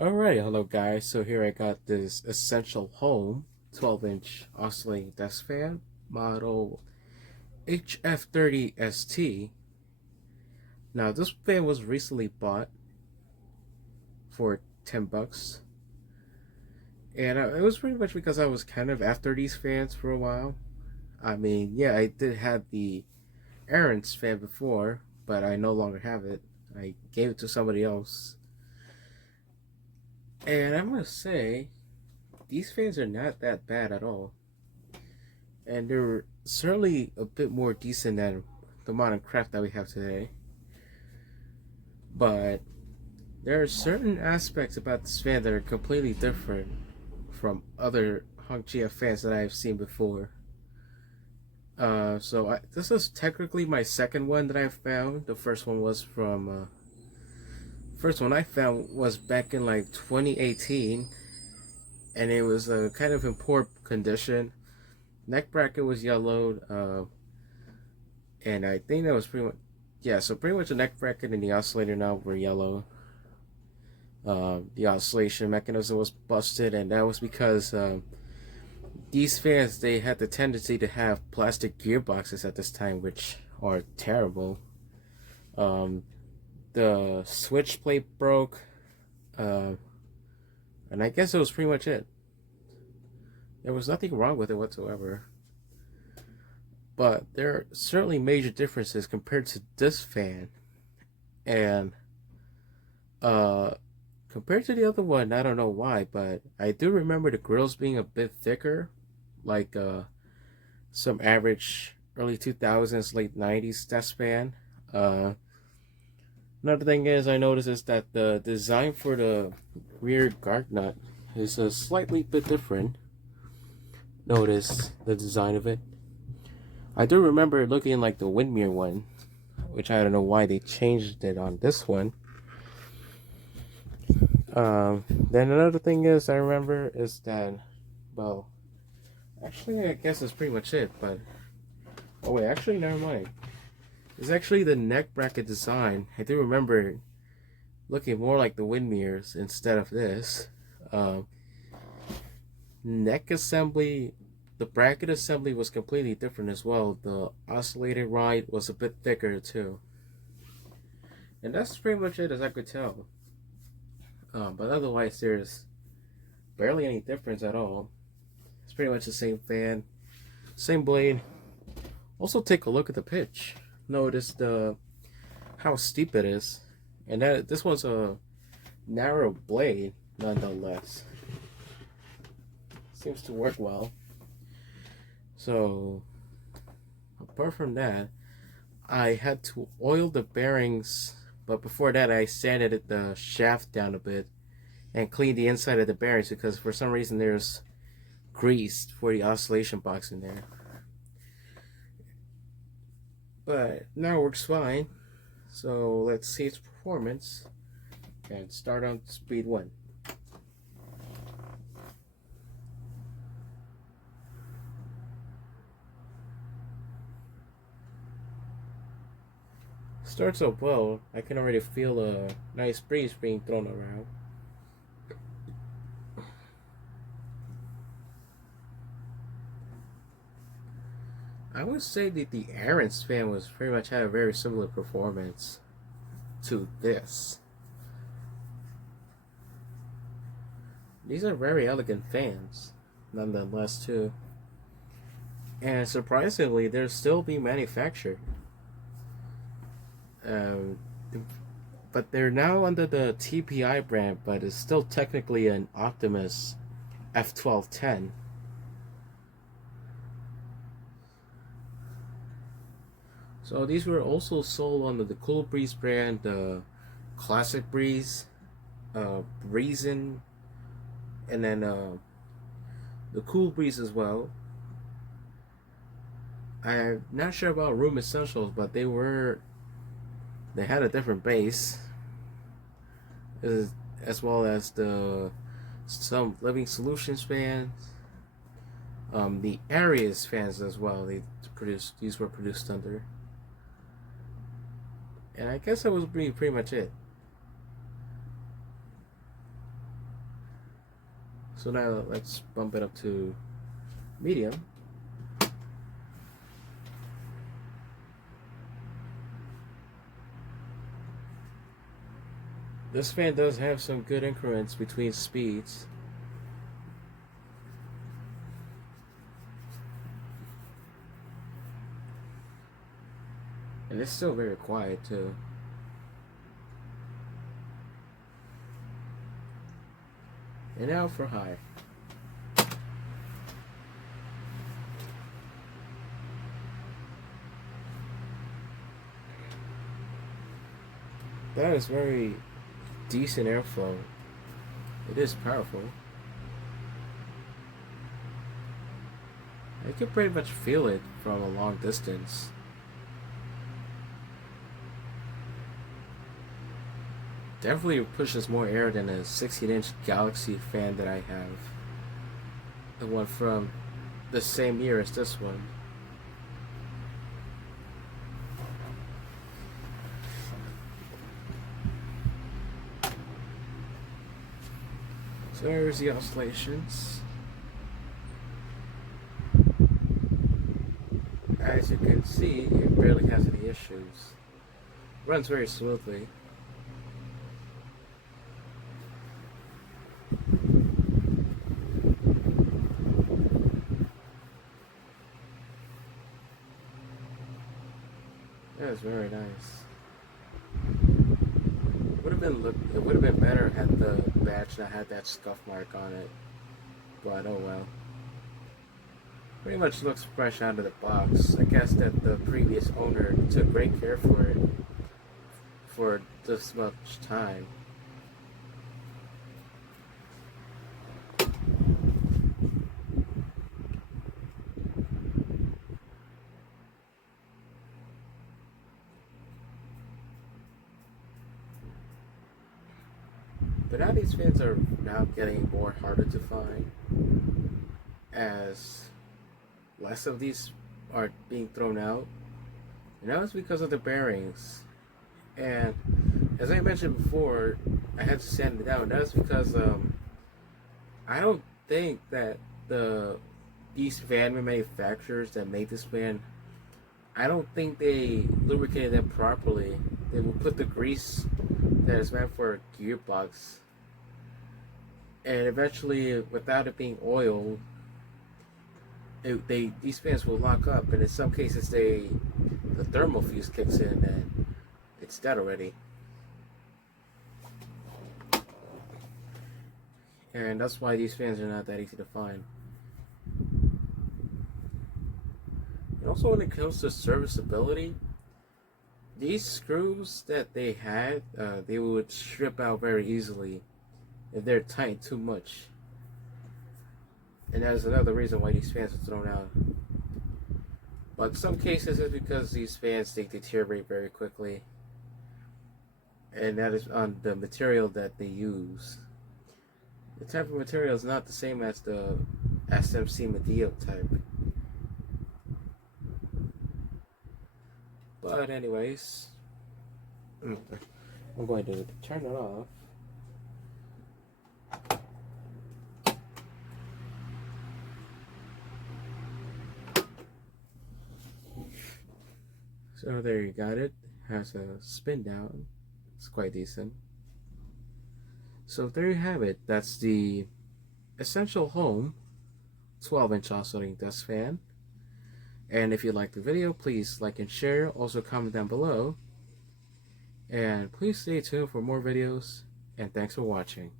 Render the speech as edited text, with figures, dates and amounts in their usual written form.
Alright, hello guys. So here I got this Essential Home 12-inch oscillating desk fan, model HF30ST. Now this fan was recently bought for 10 bucks. And it was pretty much because I was kind of after these fans for a while. I mean, yeah, I did have the Aaron's fan before, but I no longer have it. I gave it to somebody else. And I'm gonna say, these fans are not that bad at all. And they're certainly a bit more decent than the modern craft that we have today. But there are certain aspects about this fan that are completely different from other Hongjia fans that I've seen before. This is technically my second one that I found. The first one was from first one I found was back in like 2018, and it was kind of in poor condition. Neck bracket was yellowed, and I think that was pretty much, yeah. So pretty much the neck bracket and the oscillator knob were yellow. The oscillation mechanism was busted, and that was because these fans, they had the tendency to have plastic gearboxes at this time, which are terrible. The switch plate broke, and I guess it was pretty much it. There was nothing wrong with it whatsoever. But there are certainly major differences compared to this fan. And compared to the other one, I don't know why, but I do remember the grills being a bit thicker, like some average early 2000s, late 90s desk fan. Uh, Another thing is I noticed is that the design for the rear guard nut is a slightly bit different. Notice the design of it. I do remember it looking like the Windmere one, which I don't know why they changed it on this one. Then another thing is I remember is that, well, actually I guess that's pretty much it, but, oh wait, actually never mind. It's actually the neck bracket design. I do remember looking more like the Windmere's instead of this. Neck assembly, the bracket assembly was completely different as well. The oscillator ride was a bit thicker too. And that's pretty much it as I could tell. But otherwise, there's barely any difference at all. It's pretty much the same fan, same blade. Also, take a look at the pitch. Notice how steep it is, and that this one's a narrow blade nonetheless. Seems to work well. So, apart from that, I had to oil the bearings, but before that, I sanded the shaft down a bit and cleaned the inside of the bearings because for some reason there's grease for the oscillation box in there. But now it works fine. So let's see its performance and start on speed 1. Starts up well. I can already feel a nice breeze being thrown around. I would say that the Aaron's fan was pretty much had a very similar performance to this. These are very elegant fans, nonetheless, too. And surprisingly, they're still being manufactured. Um, but they're now under the TPI brand, but it's still technically an Optimus F1210. So these were also sold under the Cool Breeze brand, the Classic Breeze, Breezin, and then the Cool Breeze as well. I'm not sure about Room Essentials, but they had a different base, as well as some Living Solutions fans, the Arias fans as well. These were produced under. And I guess that was pretty much it. So now let's bump it up to medium. This fan does have some good increments between speeds. And it's still very quiet too. And now for high. That is very decent airflow. It is powerful. I can pretty much feel it from a long distance. Definitely pushes more air than a 16-inch Galaxy fan that I have. The one from the same year as this one. So there's the oscillations. As you can see, it barely has any issues. Runs very smoothly. That is very nice. It would have been better had the badge not had that scuff mark on it. But oh well. Pretty much looks fresh out of the box. I guess that the previous owner took great care for it for this much time. But now these fans are now getting more harder to find, as less of these are being thrown out. And that was because of the bearings. And as I mentioned before, I had to sand it down. That's because I don't think that these fan manufacturers that made this fan, I don't think they lubricated them properly. They will put the grease that is meant for a gearbox, and eventually, without it being oiled, these fans will lock up, and in some cases, the thermal fuse kicks in, and it's dead already. And that's why these fans are not that easy to find. And also, when it comes to serviceability, these screws that they had, they would strip out very easily if they're tight too much. And that is another reason why these fans are thrown out. But in some cases it's because these fans, they deteriorate very quickly. And that is on the material that they use. The type of material is not the same as the SMC Medio type. But anyways, I'm going to turn it off. So there you got it. Has a spin down. It's quite decent. So there you have it. That's the Essential Home 12-inch oscillating desk fan. And if you liked the video, please like and share. Also comment down below. And please stay tuned for more videos. And thanks for watching.